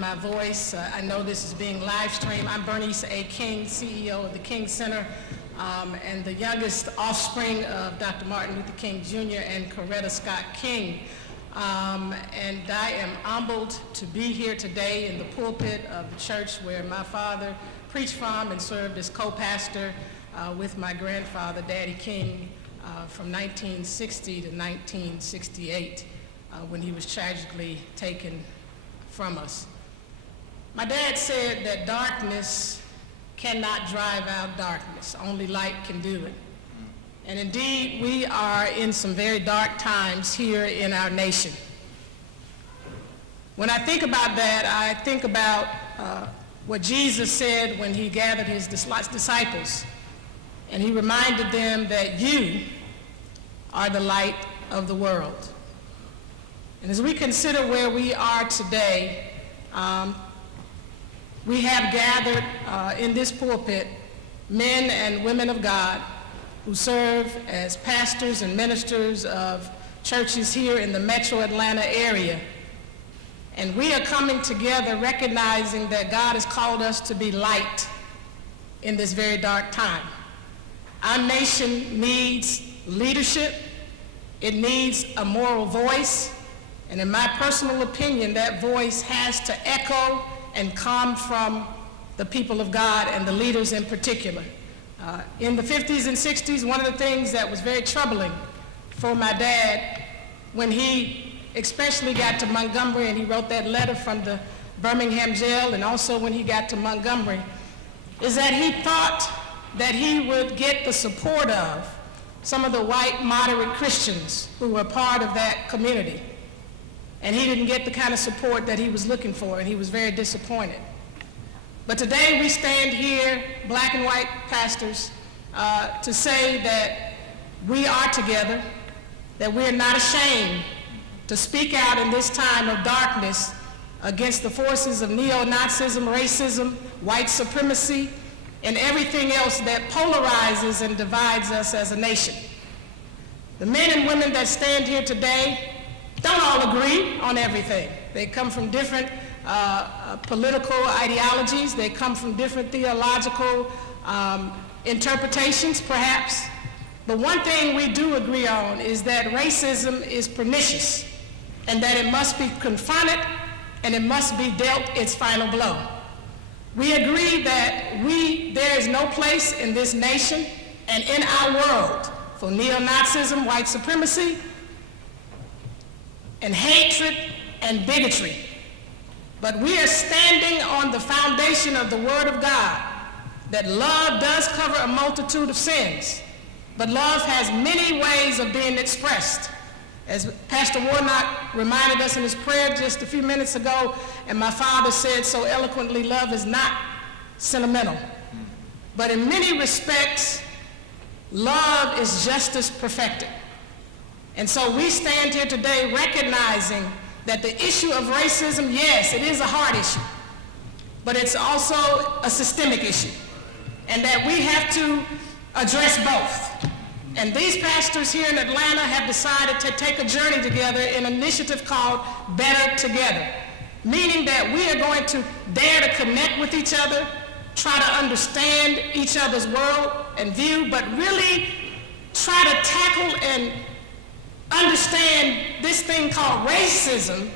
my voice. I know this is being live streamed. I'm Bernice A. King, CEO of the King Center, and the youngest offspring of Dr. Martin Luther King Jr. and Coretta Scott King. And I am humbled to be here today in the pulpit of the church where my father preached from and served as co-pastor with my grandfather, Daddy King, from 1960 to 1968, when he was tragically taken from us. My dad said that darkness cannot drive out darkness, only light can do it. And indeed, we are in some very dark times here in our nation. When I think about that, I think about what Jesus said when he gathered his disciples, and he reminded them that you are the light of the world. And as we consider where we are today, we have gathered in this pulpit men and women of God who serve as pastors and ministers of churches here in the metro Atlanta area. And we are coming together recognizing that God has called us to be light in this very dark time. Our nation needs leadership. It needs a moral voice. And in my personal opinion, that voice has to echo and come from the people of God and the leaders in particular. In the 50s and 60s, one of the things that was very troubling for my dad when he especially got to Montgomery and he wrote that letter from the Birmingham jail, and also when he got to Montgomery, is that he thought that he would get the support of some of the white moderate Christians who were part of that community. And he didn't get the kind of support that he was looking for, and he was very disappointed. But today we stand here, black and white pastors, to say that we are together, that we are not ashamed to speak out in this time of darkness against the forces of neo-Nazism, racism, white supremacy, and everything else that polarizes and divides us as a nation. The men and women that stand here today don't all agree on everything. They come from different political ideologies. They come from different theological interpretations, perhaps. But one thing we do agree on is that racism is pernicious and that it must be confronted and it must be dealt its final blow. We agree that there is no place in this nation and in our world for neo-Nazism, white supremacy, and hatred and bigotry. But we are standing on the foundation of the Word of God, that love does cover a multitude of sins, but love has many ways of being expressed. As Pastor Warnock reminded us in his prayer just a few minutes ago, and my father said so eloquently, love is not sentimental. But in many respects, love is justice perfected. And so we stand here today recognizing that the issue of racism, yes, it is a hard issue, but it's also a systemic issue, and that we have to address both. And these pastors here in Atlanta have decided to take a journey together in an initiative called Better Together, meaning that we are going to dare to connect with each other, try to understand each other's world and view, but really try to tackle and understand this thing called racism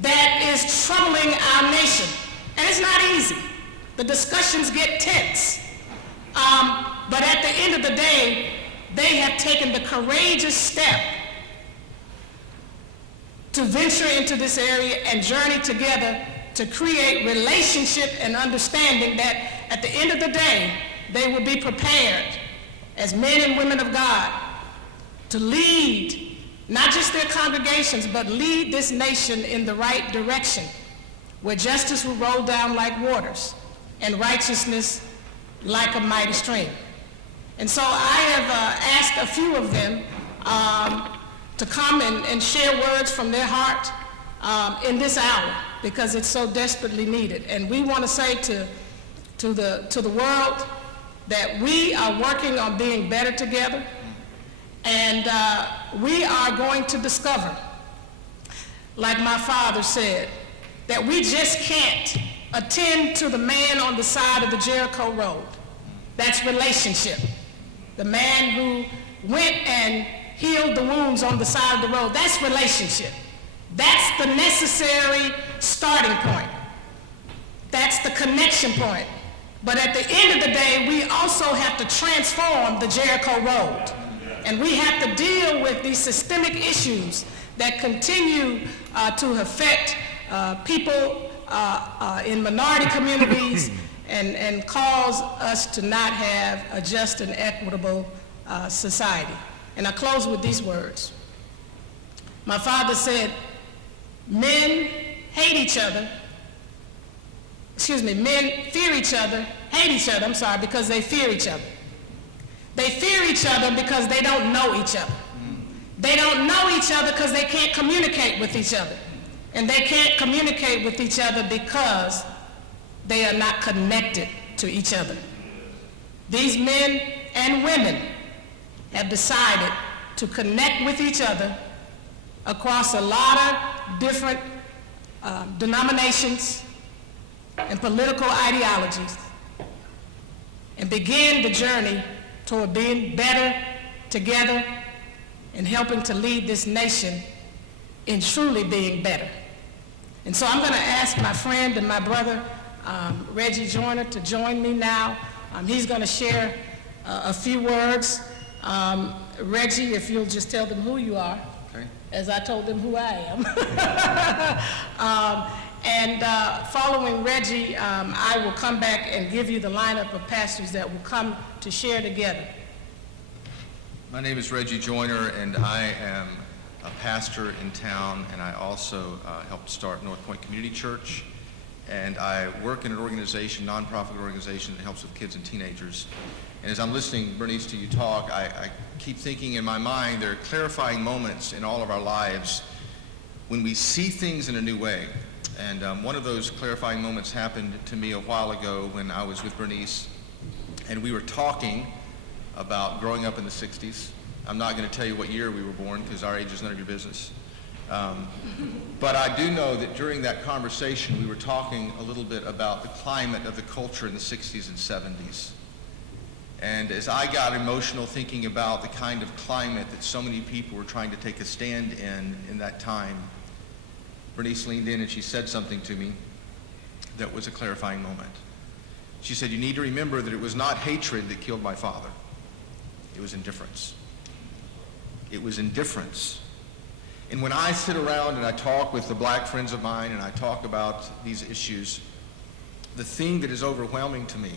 that is troubling our nation. And it's not easy. The discussions get tense. But at the end of the day, they have taken the courageous step to venture into this area and journey together to create relationship and understanding that at the end of the day, they will be prepared as men and women of God to lead not just their congregations, but lead this nation in the right direction, where justice will roll down like waters and righteousness like a mighty stream. And so I have asked a few of them to come and share words from their heart in this hour, because it's so desperately needed. And we want to say to the world that we are working on being better together, and we are going to discover, like my father said, that we just can't attend to the man on the side of the Jericho Road. That's relationship. The man who went and healed the wounds on the side of the road, that's relationship. That's the necessary starting point. That's the connection point. But at the end of the day, we also have to transform the Jericho Road. And we have to deal with these systemic issues that continue to affect people in minority communities and cause us to not have a just and equitable society. And I close with these words. My father said, men hate each other, men fear each other, hate each other, because they fear each other. They fear each other because they don't know each other. They don't know each other because they can't communicate with each other. And they can't communicate with each other because they are not connected to each other. These men and women have decided to connect with each other across a lot of different denominations and political ideologies and begin the journey toward being better together and helping to lead this nation in truly being better. And so I'm going to ask my friend and my brother, Reggie Joiner, to join me now. He's going to share a few words. Reggie, if you'll just tell them who you are, okay, as I told them who I am. Following Reggie, I will come back and give you the lineup of pastors that will come to share together. My name is Reggie Joiner, and I am a pastor in town, and I also helped start North Point Community Church. And I work in an organization, nonprofit organization that helps with kids and teenagers. And as I'm listening, Bernice, to you talk, I keep thinking in my mind there are clarifying moments in all of our lives when we see things in a new way. And one of those clarifying moments happened to me a while ago when I was with Bernice, and we were talking about growing up in the 60s. I'm not going to tell you what year we were born because our age is none of your business. But I do know that during that conversation we were talking a little bit about the climate of the culture in the 60s and 70s. And as I got emotional thinking about the kind of climate that so many people were trying to take a stand in that time, Bernice leaned in and she said something to me that was a clarifying moment. She said, "You need to remember that it was not hatred that killed my father. It was indifference. It was indifference." And when I sit around and I talk with the black friends of mine and I talk about these issues, the thing that is overwhelming to me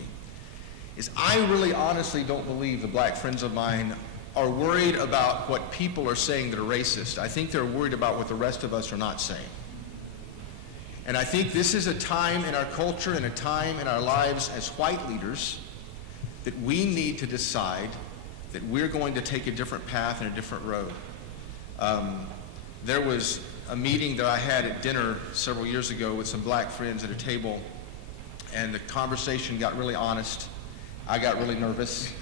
is I really honestly don't believe the black friends of mine are worried about what people are saying that are racist. I think they're worried about what the rest of us are not saying. And I think this is a time in our culture and a time in our lives as white leaders that we need to decide that we're going to take a different path and a different road. There was a meeting that I had at dinner several years ago with some black friends at a table, and the conversation got really honest. I got really nervous.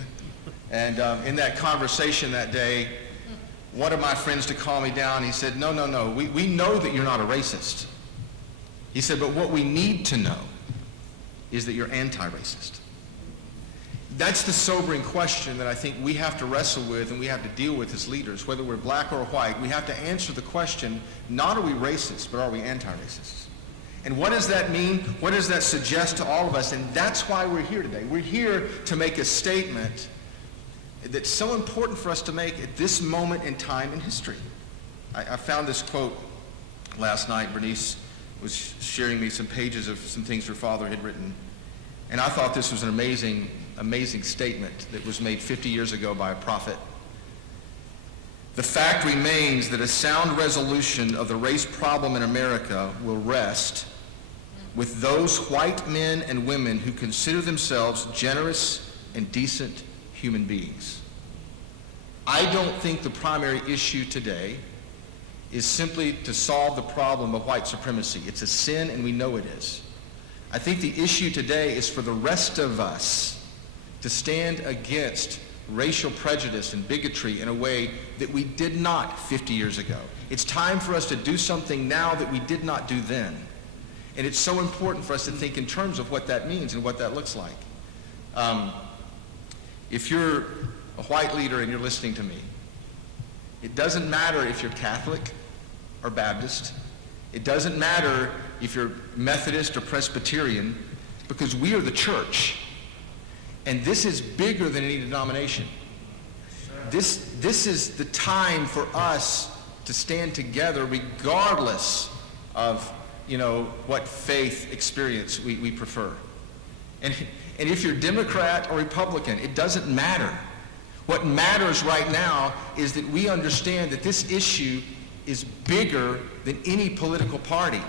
And in that conversation that day, one of my friends to calm me down, he said, no, we know that you're not a racist. He said, but what we need to know is that you're anti-racist. That's the sobering question that I think we have to wrestle with and we have to deal with as leaders, whether we're black or white. We have to answer the question, not are we racist, but are we anti-racist? And what does that mean? What does that suggest to all of us? And that's why we're here today. We're here to make a statement that's so important for us to make at this moment in time in history. I found this quote last night. Bernice was sharing me some pages of some things her father had written. And I thought this was an amazing statement that was made 50 years ago by a prophet. "The fact remains that a sound resolution of the race problem in America will rest with those white men and women who consider themselves generous and decent human beings. I don't think the primary issue today is simply to solve the problem of white supremacy. It's a sin, and we know it is. I think the issue today is for the rest of us to stand against racial prejudice and bigotry in a way that we did not 50 years ago. It's time for us to do something now that we did not do then. And it's so important for us to think in terms of what that means and what that looks like. If you're a white leader and you're listening to me, it doesn't matter if you're Catholic or Baptist. It doesn't matter if you're Methodist or Presbyterian, because we are the church. And this is bigger than any denomination. This is the time for us to stand together regardless of, what faith experience we prefer. And if you're Democrat or Republican, it doesn't matter. What matters right now is that we understand that this issue is bigger than any political party.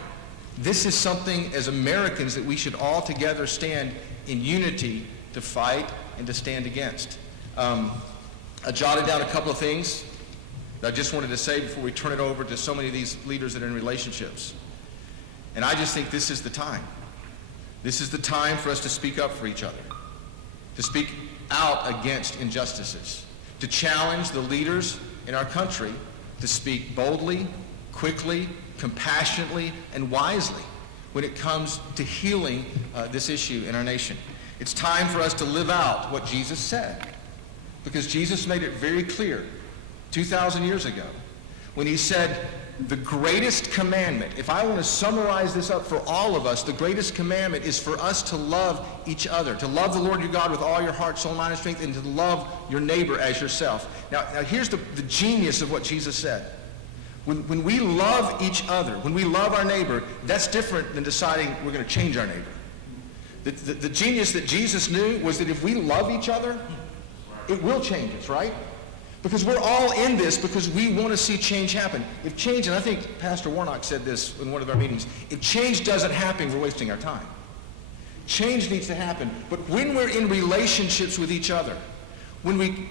This is something as Americans that we should all together stand in unity to fight and to stand against. I jotted down a couple of things that I just wanted to say before we turn it over to so many of these leaders that are in relationships. And I just think this is the time. This is the time for us to speak up for each other, to speak out against injustices, to challenge the leaders in our country to speak boldly, quickly, compassionately, and wisely when it comes to healing this issue in our nation. It's time for us to live out what Jesus said, because Jesus made it very clear 2,000 years ago when he said, the greatest commandment, if I want to summarize this up for all of us, the greatest commandment is for us to love each other, to love the Lord your God with all your heart, soul, mind, and strength, and to love your neighbor as yourself. Now here's the genius of what Jesus said. When we love each other, when we love our neighbor, that's different than deciding we're going to change our neighbor. The genius that Jesus knew was that if we love each other, it will change us, right? Because we're all in this because we want to see change happen. If change, and I think Pastor Warnock said this in one of our meetings, if change doesn't happen, we're wasting our time. Change needs to happen. But when we're in relationships with each other, when we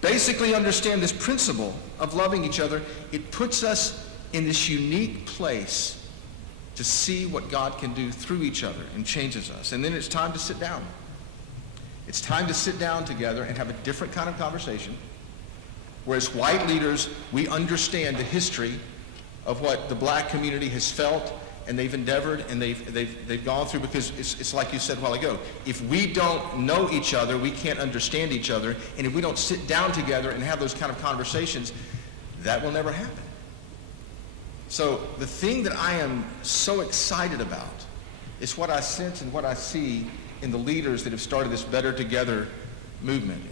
basically understand this principle of loving each other, it puts us in this unique place to see what God can do through each other and changes us. And then it's time to sit down. It's time to sit down together and have a different kind of conversation. Whereas white leaders, we understand the history of what the black community has felt and they've endeavored and they've gone through, because it's like you said a while ago, if we don't know each other, we can't understand each other, and if we don't sit down together and have those kind of conversations, that will never happen. So the thing that I am so excited about is what I sense and what I see in the leaders that have started this Better Together movement.